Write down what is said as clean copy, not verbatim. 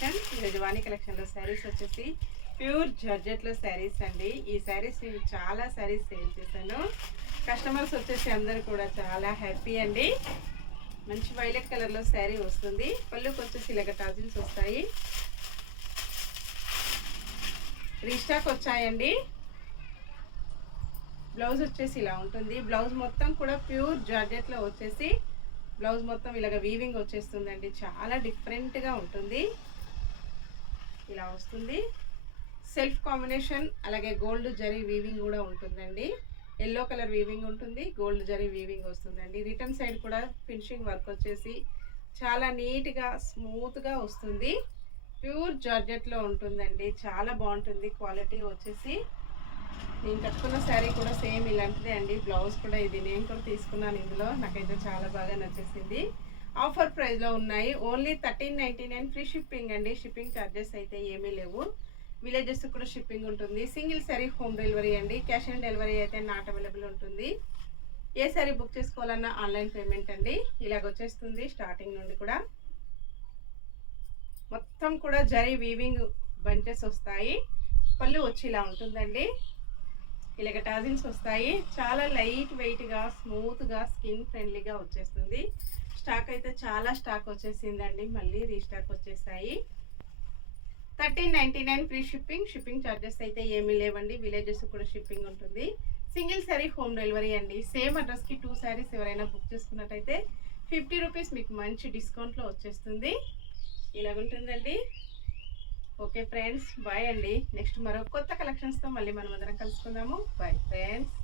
Collection. ఈరోజు వాణి కలెక్షన్లో శారీస్ వచ్చేసి ప్యూర్ జార్జెట్లో శారీస్ అండి. ఈ శారీస్ నేను చాలా శారీస్ సేల్ చేశాను. కస్టమర్స్ వచ్చేసి అందరూ కూడా చాలా హ్యాపీ అండి. మంచి వైలెట్ కలర్లో శారీ వస్తుంది. పళ్ళుకి వచ్చేసి ఇలాగ టాజిల్స్ వస్తాయి. రీస్టాక్ వచ్చాయండి. బ్లౌజ్ వచ్చేసి ఇలా ఉంటుంది. బ్లౌజ్ మొత్తం కూడా ప్యూర్ జార్జెట్లో వచ్చేసి బ్లౌజ్ మొత్తం ఇలాగ వీవింగ్ వచ్చేస్తుందండి. చాలా డిఫరెంట్గా ఉంటుంది. ఇలా వస్తుంది. సెల్ఫ్ కాంబినేషన్ అలాగే గోల్డ్ జరీ వీవింగ్ కూడా ఉంటుందండి. ఎల్లో కలర్ వీవింగ్ ఉంటుంది, గోల్డ్ జరీ వీవింగ్ వస్తుందండి. రిటర్న్ సైడ్ కూడా ఫినిషింగ్ వర్క్ వచ్చేసి చాలా నీట్గా స్మూత్గా వస్తుంది. ప్యూర్ జార్జెట్లో ఉంటుందండి. చాలా బాగుంటుంది. క్వాలిటీ వచ్చేసి నేను కట్టుకున్న శారీ కూడా సేమ్ ఇలాంటిదే అండి. బ్లౌజ్ కూడా ఇది నేను కూడా తీసుకున్నాను. ఇందులో నాకైతే చాలా బాగా నచ్చేసింది. ఆఫర్ ప్రైస్లో ఉన్నాయి. ఓన్లీ 1399 ఫ్రీ షిప్పింగ్ అండి. షిప్పింగ్ ఛార్జెస్ అయితే ఏమీ లేవు. విలేజెస్ కూడా షిప్పింగ్ ఉంటుంది. సింగిల్ శారీ హోమ్ డెలివరీ అండి. క్యాష్ ఆన్ డెలివరీ అయితే నాట్ అవైలబుల్ ఉంటుంది. ఏ శారీ బుక్ చేసుకోవాలన్నా ఆన్లైన్ పేమెంట్ అండి. ఇలాగ వచ్చేస్తుంది. స్టార్టింగ్ నుండి కూడా మొత్తం కూడా జరీ వీవింగ్ బంచెస్ వస్తాయి. పళ్ళు వచ్చి ఇలా ఉంటుందండి. ఇలాగ టాజిల్స్ వస్తాయి. చాలా లైట్ వెయిట్గా స్మూత్గా స్కిన్ ఫ్రెండ్లీగా వచ్చేస్తుంది. స్టాక్ అయితే చాలా స్టాక్ వచ్చేసిందండి. మళ్ళీ రీస్టాక్ వచ్చేసాయి. 1399 ఫ్రీ షిప్పింగ్. షిప్పింగ్ ఛార్జెస్ అయితే ఏమీ లేవండి. విలేజెస్ కూడా షిప్పింగ్ ఉంటుంది. సింగిల్ శారీ హోమ్ డెలివరీ అండి. సేమ్ అడ్రస్కి 2 శారీస్ ఎవరైనా బుక్ చేసుకున్నట్టయితే 50 రూపీస్ మీకు మంచి డిస్కౌంట్లో వచ్చేస్తుంది. ఇలాగుంటుందండి. ఓకే ఫ్రెండ్స్, బాయ్ అండి. నెక్స్ట్ మరో కొత్త కలెక్షన్స్తో మళ్ళీ మనం అందరం కలుసుకుందాము. Bye friends.